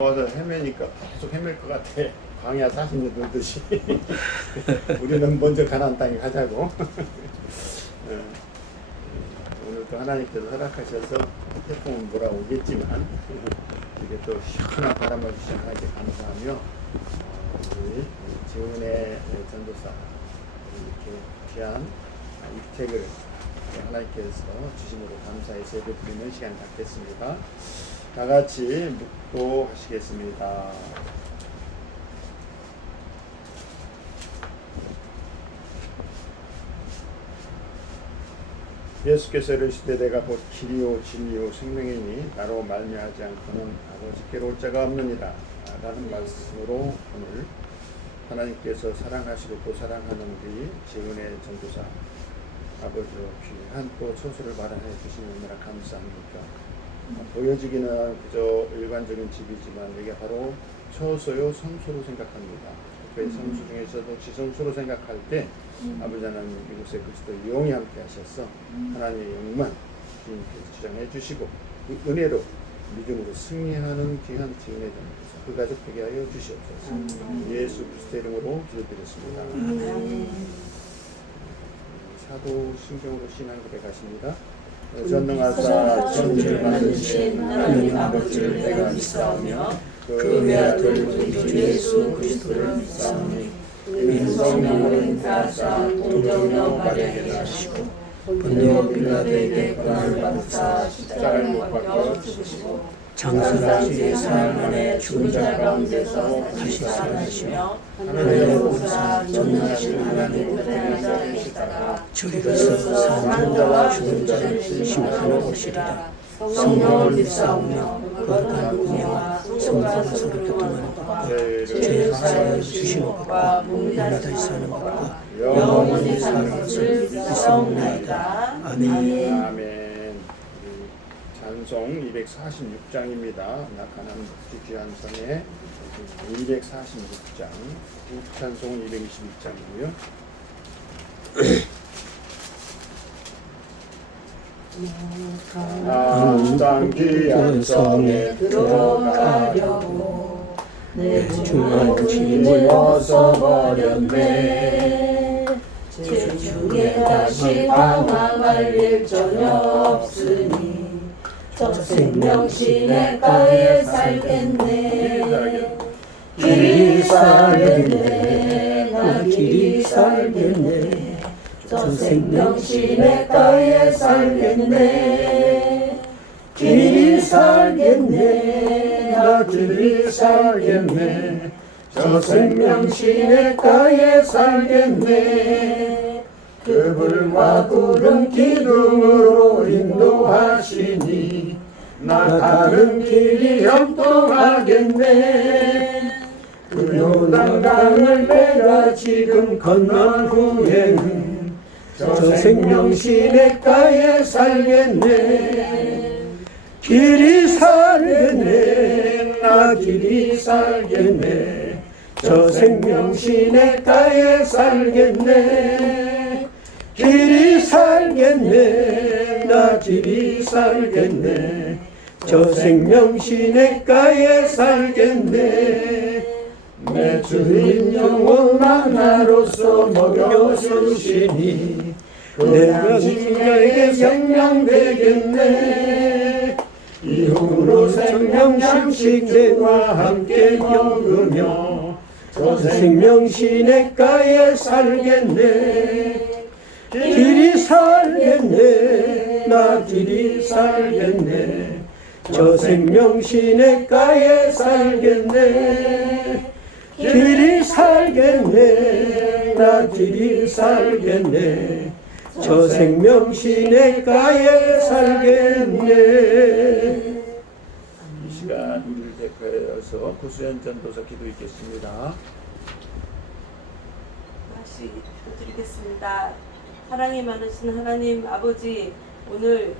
와서 헤매니까 계속 헤맬 것 같아. 광야 40년 돌듯이. 우리는 먼저 가나안 땅에 가자고. 오늘도 하나님께서 허락하셔서 태풍은 몰아오겠지만 이게 또 시원한 바람을 주신 하나님께 감사하며 우리 지은의 전도사 이렇게 귀한 입택을 하나님께서 주심으로 감사해서 예배드리는 시간 갖겠습니다. 다 같이 묵도하시겠습니다. 예수께서 이르시되 내가 곧 길이요 진리요 생명이니 나로 말미하지 않고는 아버지께로 올 자가 없느니라 라는 말씀으로 오늘 하나님께서 사랑하시고 또 사랑하는 우리 지은의 전도사 아버지와 귀한 또 처소를 마련해 주시는 은혜라 감사합니다. 보여지기는 그저 일반적인 집이지만 이게 바로 처소요 성소로 생각합니다. 그 성소 중에서도 지성소로 생각할 때 아버지 하나님 이곳에 그리스도의 영이 함께 하셔서 하나님의 영만 주님께서 주장해 주시고 그 은혜로 믿음으로 승리하는 귀한 지은의 전도사 그 가족 되게 하여 주시옵소서. 예수 그리스도의 이름으로 기도드렸습니다. 사도 신경으로 신앙고백 하십니다. 전능하사 천지를 만드신 하나님 아버지를 내가 믿사오며 그 외아들 우리 주 예수 그리스도를 믿사오니 이는 성령으로 잉태하사 동정녀 마리아에게 나시고 본디오 빌라도에게 고난을 받으사 십자가에 못 박혀 죽으시고 장사지 사흘 만에 죽은 자 가운데서 다시 살아나시며 하늘에 오르사 전능하신 하나님 우편에 앉아 계시다가 저리로서 사는 자와 죽은 자를 심판하러 오시리라. 성령을 믿사오며 거룩한 운명과 성도가 서로 교통하는 것과 죄 사하여 주시는 것과 몸이 다시 사는 것과 영원히 사는 것을 믿사옵나이다. 아멘. 아멘. 찬송 246장입니다. 낙한한 귀한 성의 246장, 찬송은 222장이고요. 낙한한 귀한 성에 들어가려고 내 주만심을 벗어버렸네. 제 중에 다시 방황할 일 전혀 없으니 저 생명 시냇가에 살겠네. 길이 살겠네. 나 길이 살겠네. 저 생명 시냇가에 살겠네. 길이 살겠네. 나 길이 살겠네. 저 생명 시냇가에 살겠네. 그불과 구름 기둥으로 인도하시니 나 가는 길이 형통하겠네. 그 요단강을 내가 지금 건넌 후에는 저 생명 시냇가에 살겠네. 길이 살겠네. 나 길이 살겠네. 저 생명 시냇가에 살겠네. 길이 살겠네. 나 길이 살겠네. 저 생명 시냇가에 살겠네. 내 주인 영혼 하나로서 먹여주시니 내가 주님에게 생명 되겠네. 이후로 생명 삼식대와 함께 먹으며 저 생명 시냇가에 살겠네. 길이 살겠네. 나 길이 살겠네. 저 생명 시냇가에 살겠네. 길이 살겠네. 나 길이 살겠네. 저 생명 시냇가에 살겠네. 이 시간 우리를 대표해서 구수연 전도사 기도 있겠습니다. 다시 기도드리겠습니다. 사랑이 많으신 하나님 아버지, 오늘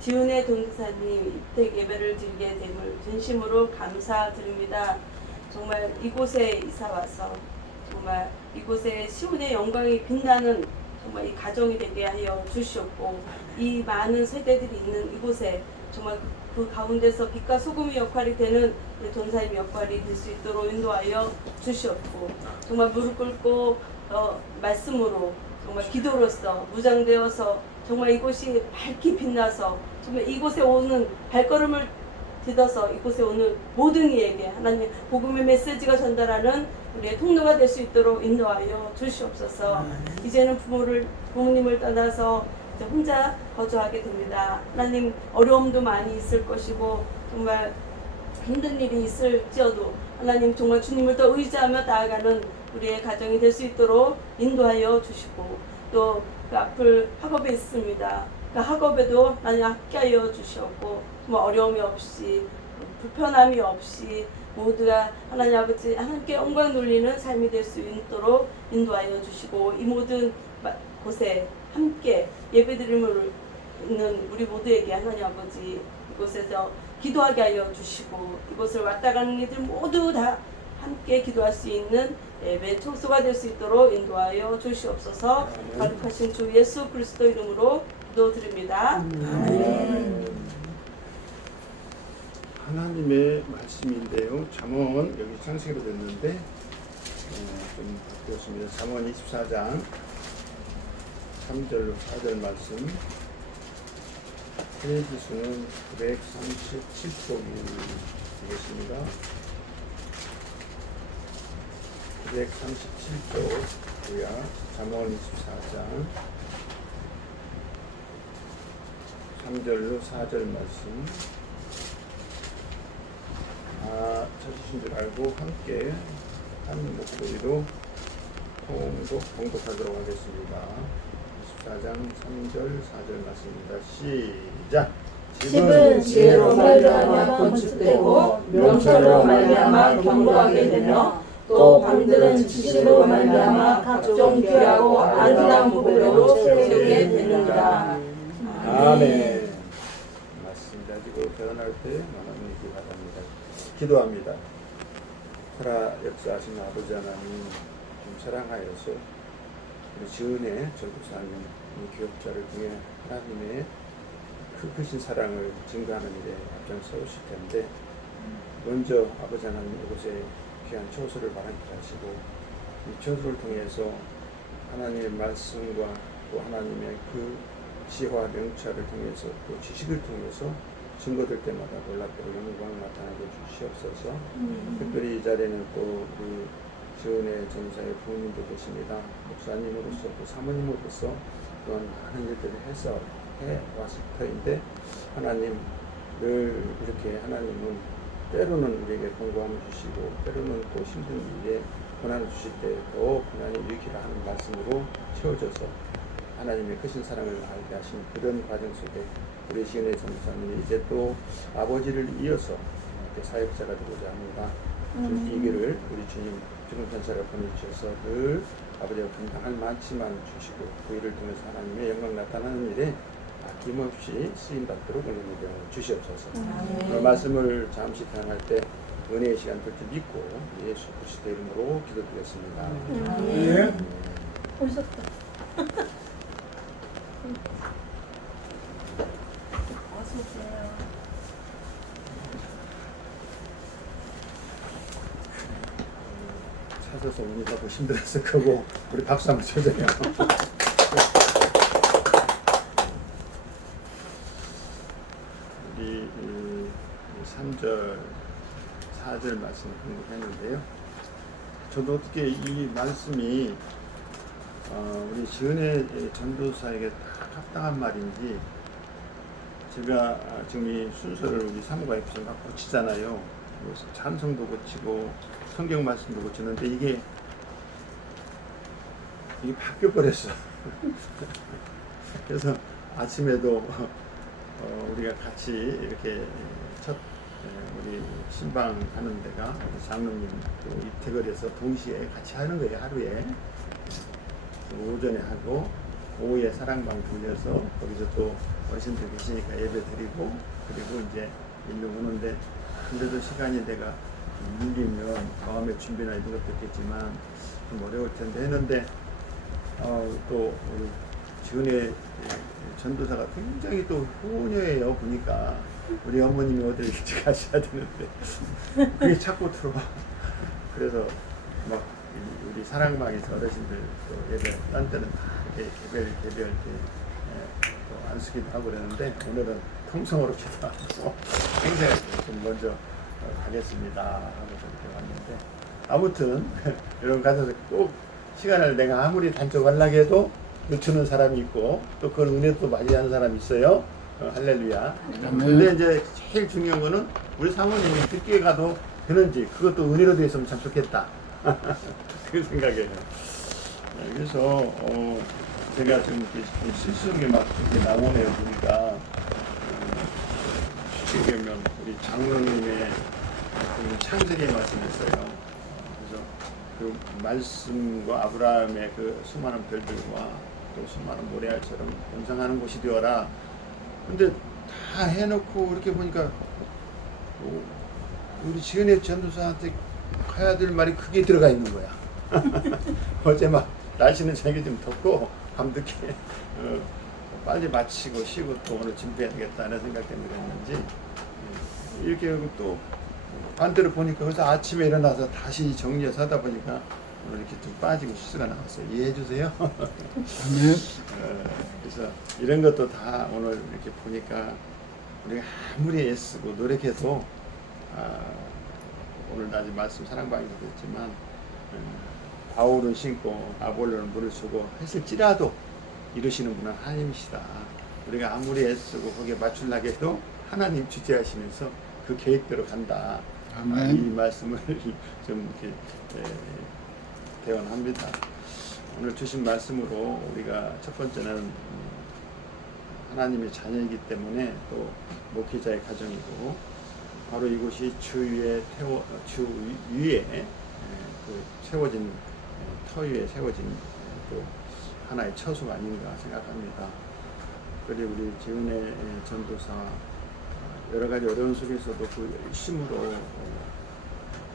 지은의 전도사님 입택 예배를 드리게 됨을 진심으로 감사드립니다. 정말 이곳에 이사와서 정말 이곳에 시온의 영광이 빛나는 정말 이 가정이 되게 하여 주시옵고 이 많은 세대들이 있는 이곳에 정말 그 그 가운데서 빛과 소금의 역할이 되는 돈사님 역할이 될 수 있도록 인도하여 주시옵고 정말 무릎 꿇고 말씀으로 정말 기도로서 무장되어서 정말 이곳이 밝게 빛나서 정말 이곳에 오는 발걸음을 디뎌서 이곳에 오는 모든 이에게 하나님 복음의 메시지가 전달하는 우리의 통로가 될 수 있도록 인도하여 주시옵소서. 이제는 부모님을 떠나서 이제 혼자 거주하게 됩니다. 하나님 어려움도 많이 있을 것이고 정말 힘든 일이 있을지어도 하나님 정말 주님을 더 의지하며 나아가는 우리의 가정이 될 수 있도록 인도하여 주시고 또 그 앞을 학업에 있습니다. 그 학업에도 하나님 함께하여 주시옵고 뭐 어려움이 없이 불편함이 없이 모두가 하나님 아버지 하나님께 영광 돌리는 삶이 될 수 있도록 인도하여 주시고 이 모든 곳에 함께 예배드림을 있는 우리 모두에게 하나님 아버지 이곳에서 기도하게 하여 주시고 이곳을 왔다 가는 이들 모두 다 함께 기도할 수 있는 예배 청소가 될 수 있도록 인도하여 주시옵소서. 거룩하신 주 예수 그리스도 이름으로 기도드립니다. 하나님의 말씀인데요. 잠언 여기 창세기로 됐는데 좀 바뀌었습니다. 잠언 24장 3절로 4절 말씀. 페이지 수는 937쪽이 되겠습니다. 937쪽이야. 잠언 24장 3절로 4절 말씀. 찾으신 줄 알고 함께 한 목소리로 봉독하도록 하겠습니다. 24장 3절 4절 말씀입니다. 시작! 집은 지혜로 말미암아 건축되고 명철로 말미암아 견고하게 되며 또 방들은 지식으로 말미암아 각종 귀하고 아름다운 보배로 채우게 되느니라. 아멘. 맞습니다. 지금 결혼할 때 하나님 기도합니다. 기도합니다. 살아 역사하신 아버지 하나님 좀 사랑하여서 우리 지은의 전도사님 교육자를 통해 하나님의 크신 사랑을 증거하는 일에 앞장서오실 텐데 먼저 아버지 하나님 이곳에 귀한 초소를 발언케 하시고 이 초소를 통해서 하나님의 말씀과 또 하나님의 그 지혜와 명철을 통해서 또 지식을 통해서 증거될 때마다 놀랍도록 영광을 나타나게 주시옵소서. 특별히 이 자리에는 또 우리 지은의 전사의 부모님도 계십니다. 목사님으로서 또 사모님으로서 또한 많은 일들을 해 왔을 터인데 하나님 늘 이렇게 하나님은 때로는 우리에게 공고함을 주시고 때로는 또 힘든 일에 고난을 주실 때 더 고난이 일으키라 하는 말씀으로 채워져서 하나님의 크신 사랑을 알게 하신 그런 과정 속에 우리 시은의 전도사님이 이제 또 아버지를 이어서 사역자가 되고자 합니다. 이 길을 우리 주님 주님편사를 보내주셔서 늘 아버지가 감당할 많지만 주시고 그 일을 통해서 하나님의 영광 나타나는 일에 아낌없이 쓰임받도록 은혜를 주시옵소서. 오늘 말씀을 잠시 사용할 때 은혜의 시간 될 줄 믿고 예수 그리스도 이름으로 기도드리겠습니다. 네. 오셨다. 어서 오세요. 찾아서 오니까 더 힘들었을 거고 우리 박수 한번 쳐줘요. 우리 3절 4절 말씀 공부했는데요. 저도 어떻게 이 말씀이 우리 지은의 전도사에게 딱 합당한 말인지 제가 지금 이 순서를 우리 사무과에서 막 고치잖아요. 찬송도 고치고 성경 말씀도 고치는데 이게 바뀌어버렸어. 그래서 아침에도 우리가 같이 이렇게 첫 우리 신방하는 데가 장로님 또 이태거리에서 동시에 같이 하는 거예요. 하루에 오전에 하고 오후에 사랑방 돌려서 거기서 또 어르신들 계시니까 예배 드리고 그리고 이제 일로 오는데 근데도 시간이 내가 밀리면 마음의 준비나 이런 것도 있겠지만 좀 어려울 텐데 했는데 또 우리 지은의 전도사가 굉장히 또 효녀예요. 보니까 우리 어머님이 어디 일찍 가셔야 되는데 그게 자꾸 들어와. 그래서 막 우리 사랑방에서 어르신들 또 예배 딴 때는 다 이렇게 개별 이렇게 또 안수기도 하고 그러는데 오늘은 통성으로 기도하고 행사에 좀 먼저 가겠습니다 하고 이렇게 왔는데 아무튼 이런 가서 꼭 시간을 내가 아무리 단축하려고 해도 늦추는 사람이 있고 또 그런 은혜도 많이 하는 사람이 있어요. 할렐루야. 근데 이제 제일 중요한 거는 우리 사모님이 늦게 가도 되는지 그것도 은혜로 되어 있으면 참 좋겠다. 그 생각이에요. 그래서 제가 좀 이렇게 실수하게 막 이렇게 나오네요 보니까 쉽게 얘기하면 우리 장로님의 창세기의 말씀이었어요. 그래서 그 말씀과 아브라함의 그 수많은 별들과 또 수많은 모래알처럼 번성하는 곳이 되어라. 근데 다 해놓고 이렇게 보니까 우리 지은의 전도사한테 가야 될 말이 크게 들어가 있는 거야. 어제 막 날씨는 저녁에 좀 덥고 밤늦게 빨리 마치고 쉬고 또 오늘 준비해야 되겠다는 생각 때문에 그랬는지 이렇게 하고 또 반대로 보니까 그래서 아침에 일어나서 다시 정리해서 하다 보니까 오늘 이렇게 좀 빠지고 실수가 나왔어요. 이해해 주세요. 그래서 이런 것도 다 오늘 이렇게 보니까 우리가 아무리 애쓰고 노력해도 오늘 낮에 말씀 사랑방에서도 했지만 바울은 신고 아볼로는 물을 주고 했을지라도 이루시는 분은 하나님이시다. 우리가 아무리 애쓰고 거기에 맞추려고 해도 하나님 주재하시면서 그 계획대로 간다. 이 말씀을 좀 이렇게 대언합니다. 오늘 주신 말씀으로 우리가 첫 번째는 하나님의 자녀이기 때문에 또 목회자의 가정이고 바로 이곳이 주 위에 그 세워진 터 위에 세워진 또 하나의 처소가 아닌가 생각합니다. 그리고 우리 지은의 전도사 여러 가지 어려운 속에서도 그 열심으로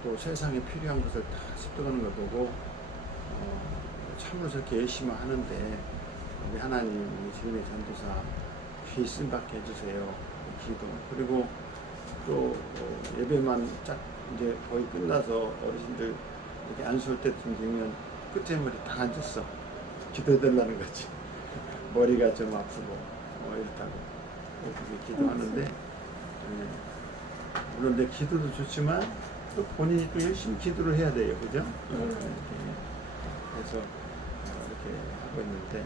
또 세상에 필요한 것을 다 습득하는 걸 보고 참으로 저렇게 열심히 하는데 우리 하나님 우리 지은의 전도사 귀 쓴받게 해주세요. 기도. 그리고 또 예배만 딱 이제 거의 끝나서 어르신들 이렇게 안수할 때쯤 되면 끝에 머리 딱 앉았어. 기도해달라는 거지. 머리가 좀 아프고 이렇다고 그렇게 기도하는데 물론 내 기도도 좋지만 또 본인이 또 열심히 기도를 해야 돼요. 그죠? 그래서 이렇게 하고 있는데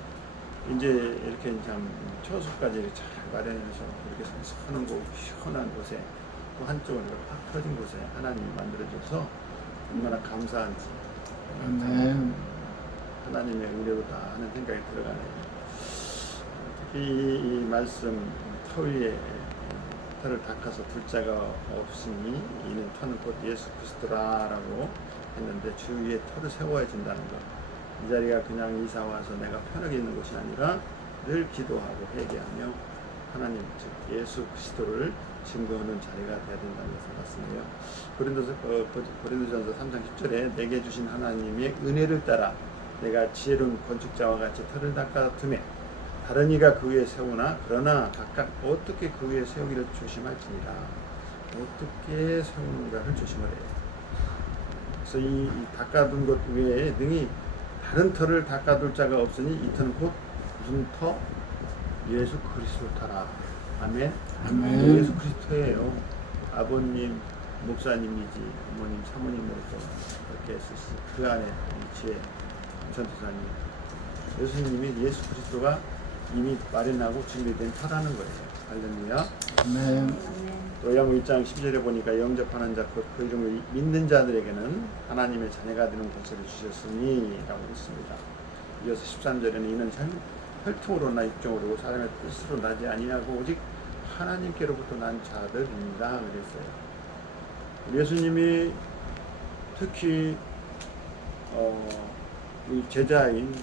이제 이렇게 참 처소까지 이렇게 잘 마련해서 이렇게 선한 곳, 시원한 곳에 또 한쪽은 확 터진 곳에 하나님이 만들어줘서 얼마나 감사한지 하나님의 은혜로다 하는 생각이 들어가네요. 특히 이 말씀 터 위에 터를 닦아서 불자가 없으니 이는 터는 곧 예수 그리스도라라고 했는데 주 위에 터를 세워야 된다는 것. 이 자리가 그냥 이사 와서 내가 편하게 있는 곳이 아니라 늘 기도하고 회개하며 하나님 즉 예수 그리스도를 증거하는 자리가 되어야 된다는 것을 봤습니다. 고린도전서 3장 10절에 내게 주신 하나님의 은혜를 따라 내가 지혜로운 건축자와 같이 터를 닦아 두매 다른 이가 그 위에 세우나 그러나 각각 어떻게 그 위에 세우기를 조심할지니라. 어떻게 세우는가를 조심하래요. 그래서 이 닦아둔 것 외에 능히 다른 터를 닦아둘 자가 없으니 이 터는 곧 무슨 터? 예수 그리스도 터라. 아멘. 예수 그리스도예요. 아버님, 목사님이지 어머님, 사모님으로서 이렇게 했었어요. 그 안에 지혜 전도사님, 예수님이 예수 그리스도가 이미 마련하고 준비된 터라는 거예요. 할렐루야. 또 요한복음 1장 12절에 보니까 영접하는 자 곧 그 이름을 믿는 자들에게는 하나님의 자녀가 되는 권세를 주셨으니 라고 했습니다. 이어서 13절에는 이는 혈통으로나 육정으로 사람의 뜻으로 나지 아니하고 오직 하나님께로부터 난 자들입니다. 그랬어요. 예수님이 특히 이 제자인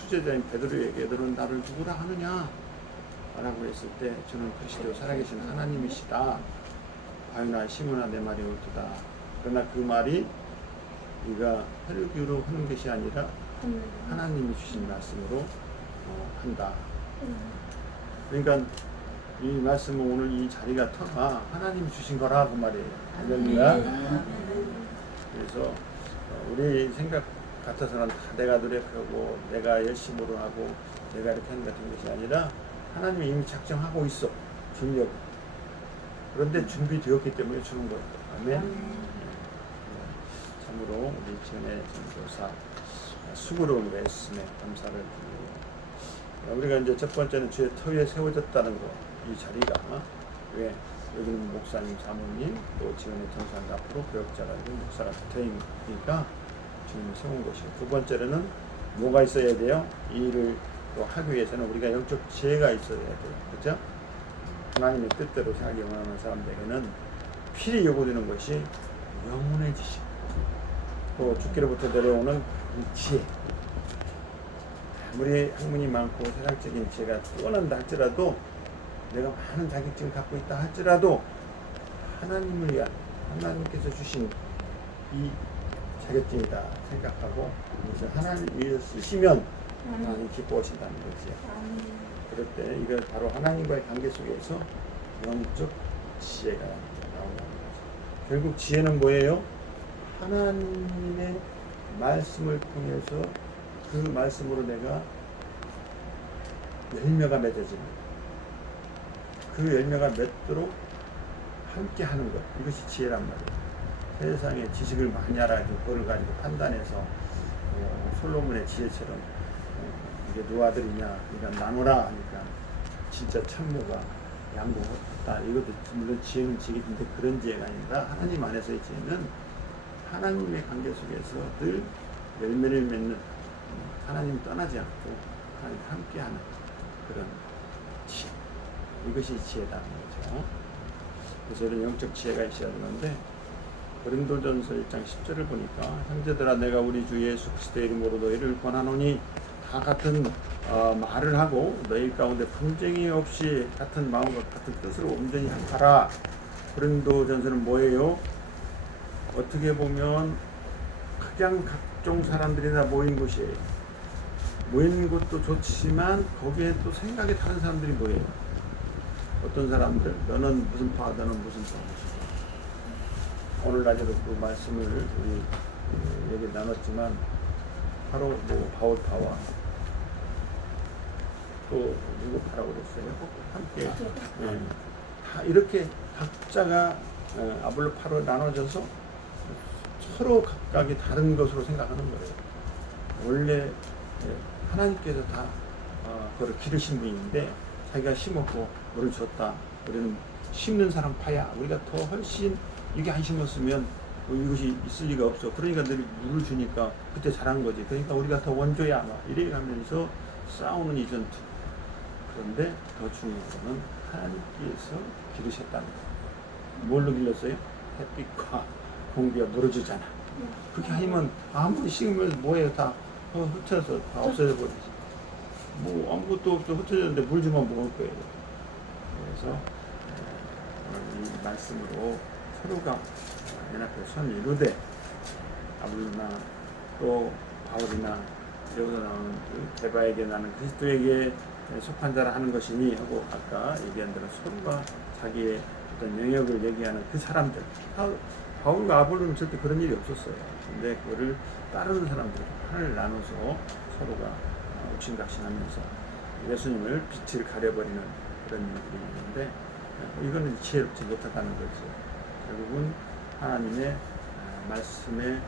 수제자인 베드로에게 너는 나를 누구라 하느냐 라고 했을 때 저는 그리스도 살아계신 하나님이시다. 바요나 시몬아 내 말이 옳도다. 그러나 그 말이 네가 혈육으로 하는 것이 아니라 하나님이 주신 말씀으로 한다. 그러니까 이 말씀은 오늘 이 자리가 터가 하나님 주신 거라 그 말이에요. 할렐루야. 그래서 우리 생각 같아서는 다 내가 노력하고 내가 열심으로 하고 내가 이렇게 하는 같은 것이 아니라 하나님이 이미 작정하고 있어. 주려고. 그런데 준비되었기 때문에 주는 거예요. 아멘. 참으로 우리 지은의 전도사 수고로운 말씀에 감사를 드리고, 우리가 이제 첫 번째는 주의 터위에 세워졌다는 거. 이 자리가 왜 여기는 목사님, 사모님, 또 지은의 전사님 앞으로 교역자가 있는 목사가 붙어있으니까 주님이 세운 것이고, 두 번째로는 뭐가 있어야 돼요? 이 일을 또 하기 위해서는 우리가 영적 지혜가 있어야 돼요. 그렇죠? 하나님의 뜻대로 살기 원하는 사람들에게는 필히 요구되는 것이 영혼의 지식, 또 주께로부터 내려오는 이 지혜. 아무리 학문이 많고 세상적인 지혜가 뛰어난다 할지라도, 내가 많은 자격증을 갖고 있다 할지라도 하나님을 위한, 하나님께서 주신 이 자격증이다 생각하고, 그래서 하나님 위해서 쓰시면 하나님 기뻐하신다는 거지. 그럴 때 이거 바로 하나님과의 관계 속에서 영적 지혜가 나온다는 거죠. 결국 지혜는 뭐예요? 하나님의 말씀을 통해서 그 말씀으로 내가 열매가 맺어집니다. 그 열매가 맺도록 함께 하는 것, 이것이 지혜란 말이에요. 세상에 지식을 많이 알아가지고 그걸 가지고 판단해서 솔로몬의 지혜처럼 이게 누구 아들이냐, 그러니까 나누라 하니까 진짜 참모가 양보했다. 이것도 물론 지혜는 지혜인데 그런 지혜가 아니라 하나님 안에서의 지혜는 하나님의 관계 속에서 늘 열매를 맺는, 하나님 떠나지 않고 하나님 함께하는 그런 지혜. 이것이 지혜다는 거죠. 그래서 이런 영적 지혜가 있어야 되는데, 고린도전서 1장 10절을 보니까 형제들아 내가 우리 주 예수 그리스도의 이름으로 너희를 권하노니 다 같은 말을 하고 너희 가운데 분쟁이 없이 같은 마음과 같은 뜻으로 온전히 하라. 고린도전서는 뭐예요? 어떻게 보면 가장 각종 사람들이 다 모인 곳이에요. 모인 곳도 좋지만 거기에 또 생각이 다른 사람들이 모여요. 어떤 사람들, 너는 무슨 파, 너는 무슨 파, 무슨 파. 오늘 낮에도 그 말씀을 우리 얘기 나눴지만, 바로 뭐 바울파와 또 누구 파라고 그랬어요? 함께 다 이렇게 각자가 아볼로파로 나눠져서 서로 각각이 다른 것으로 생각하는 거예요. 원래 하나님께서 다 그걸 기르신 분인데 자기가 심었고 물을 줬다. 우리는 심는 사람 파야. 우리가 더 훨씬 이게 안 심었으면 이것이 있을 리가 없어. 그러니까 늘 물을 주니까 그때 잘한 거지. 그러니까 우리가 더 원조야. 막 이래 가면서 싸우는 이 전투. 그런데 더 중요한 거는 하나님께서 기르셨다는 거. 뭘로 길렀어요? 햇빛과 공기가 물어주잖아. 그렇게 아니면 아무리 식으면 뭐예요? 다 흩어져서 다 없어져 버리지. 뭐 아무것도 없어 흩어졌는데 물 주면 먹을 거예요. 그래서 이 말씀으로 서로가 연합해 손 이루되, 아볼로나 또 바울이나 여기서 나오는 그 대바에게 나는 그리스도에게 속한 자라 하는 것이니 하고, 아까 얘기한 대로 서로가 자기의 어떤 영역을 얘기하는 그 사람들, 바울과 아볼로는 절대 그런 일이 없었어요. 근데 그거를 따르는 사람들 판을 나눠서 서로가 옥신각신하면서 예수님을 빛을 가려버리는 그런 일들이 있는데, 이거는 지혜롭지 못하다는 거죠. 결국은 하나님의 말씀에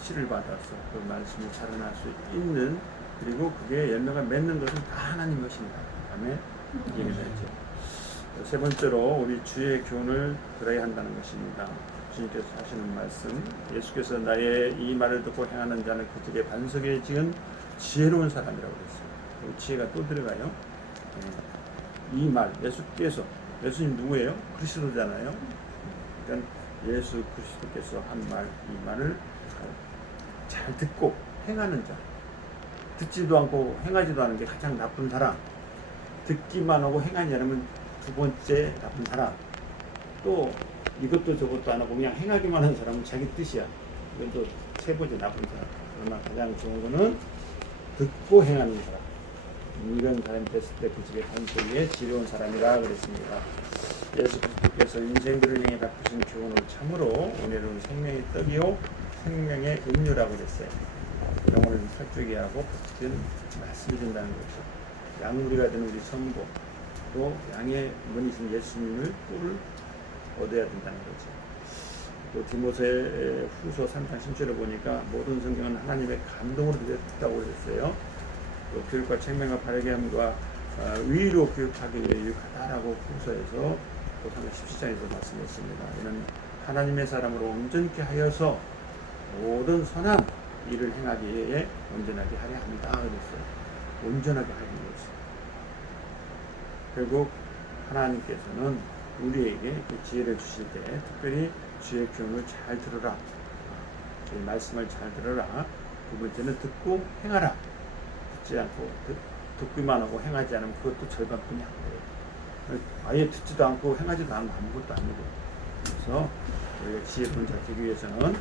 씨를 받아서 그 말씀이 자라날 수 있는, 그리고 그게 열매가 맺는 것은 다 하나님 것입니다. 아멘. 이게 되죠. 세 번째로 우리 주의 교훈을 들어야 한다는 것입니다. 주님께서 하시는 말씀, 예수께서 나의 이 말을 듣고 행하는 자는 그들의 반석에 지은 지혜로운 사람이라고 그랬어요. 지혜가 또 들어가요. 이 말, 예수께서, 예수님 누구예요? 그리스도잖아요. 그러니까 예수 그리스도께서 한 말, 이 말을 잘 듣고 행하는 자. 듣지도 않고 행하지도 않은 게 가장 나쁜 사람. 듣기만 하고 행하지 않으면 두 번째 나쁜 사람. 또 이것도 저것도 안 하고 그냥 행하기만 하는 사람은 자기 뜻이야. 이건 또 세 번째 나쁜 사람. 그러나 가장 좋은 거는 듣고 행하는 사람. 이런 사람이 됐을 때 그 집에 단속에 지려운 사람이라 그랬습니다. 예수 그리스도께서 인생들을 향해 베푸신 교훈을 참으로 오늘은 생명의 떡이요 생명의 음료라고 그랬어요. 영혼을 살찌게 하고 버티는 말씀이 된다는 거죠. 양무리가 되는 우리 성도 또 양의 문이신 예수님을 꿀을 얻어야 된다는 거죠. 또 디모데 후서 3장 10절을 보니까 모든 성경은 하나님의 감동으로 되었다고 그랬어요. 또 교육과 책망과 바르게 함과 위로 교육하기 위해 유익하다라고 후서에서 또 3장 17장에서 말씀했습니다. 이는 하나님의 사람으로 온전케 하여서 모든 선한 일을 행하기 위해 온전하게 하려 합니다. 그랬어요. 온전하게 하는 거죠. 결국 하나님께서는 우리에게 그 지혜를 주실 때 특별히 주의 교훈을 잘 들으라. 주의 말씀을 잘 들으라. 두 번째는 듣고 행하라. 듣지 않고 듣기만 하고 행하지 않으면 그것도 절반뿐이 안 돼요. 아예 듣지도 않고 행하지도 않으면 아무것도 아니고. 그래서 우리가 지혜로운 자 되기 위해서는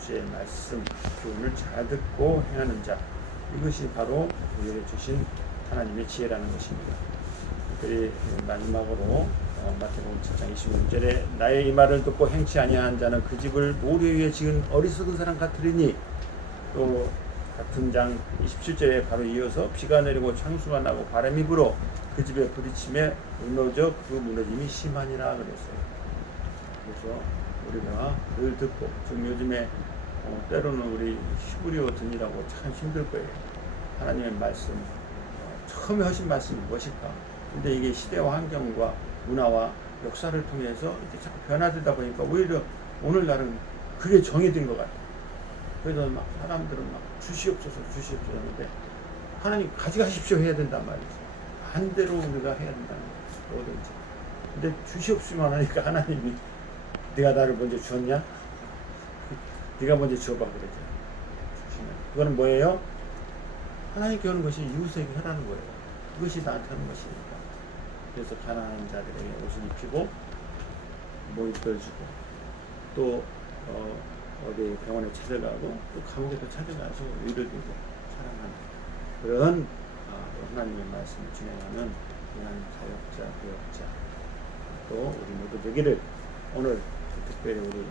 주의 말씀, 교훈을 잘 듣고 행하는 자, 이것이 바로 우리에게 주신 하나님의 지혜라는 것입니다. 특별히 마지막으로 마태복음 7장 26절에 나의 이 말을 듣고 행치 아니한 자는 그 집을 모래 위에 지은 어리석은 사람 같으리니, 또 같은 장 27절에 바로 이어서 비가 내리고 창수가 나고 바람이 불어 그 집에 부딪힘에 무너져 그 무너짐이 심하니라 그랬어요. 그래서 우리가 늘 듣고, 지금 요즘에 때로는 우리 히브리어 듣느라고 참 힘들 거예요. 하나님의 말씀, 처음에 하신 말씀이 무엇일까? 근데 이게 시대와 환경과 문화와 역사를 통해서 이렇게 자꾸 변화되다 보니까 오히려 오늘날은 그게 정해진 것 같아요. 그래서 막 사람들은 막 주시옵소서 하는데 하나님 가져가십시오 해야 된단 말이죠. 반대로 우리가 해야 된다는 거예요. 뭐든지. 근데 주시옵소만 하니까 하나님이 네가 나를 먼저 주었냐? 네가 먼저 줘봐 그러죠. 주시면. 그거는 뭐예요? 하나님께 하는 것이 이웃에게 하라는 거예요. 그것이 나한테 하는 것이니까. 그래서 가난한 자들에게 옷을 입히고 모이터 주고, 또 어디 병원에 찾아가고 또 감옥에도 찾아가서 위를 두고 사랑하는 그런 하나님의 말씀을 진행하는 그런 사역자, 교역자, 또 우리 모두 되기를 오늘 특별히 우리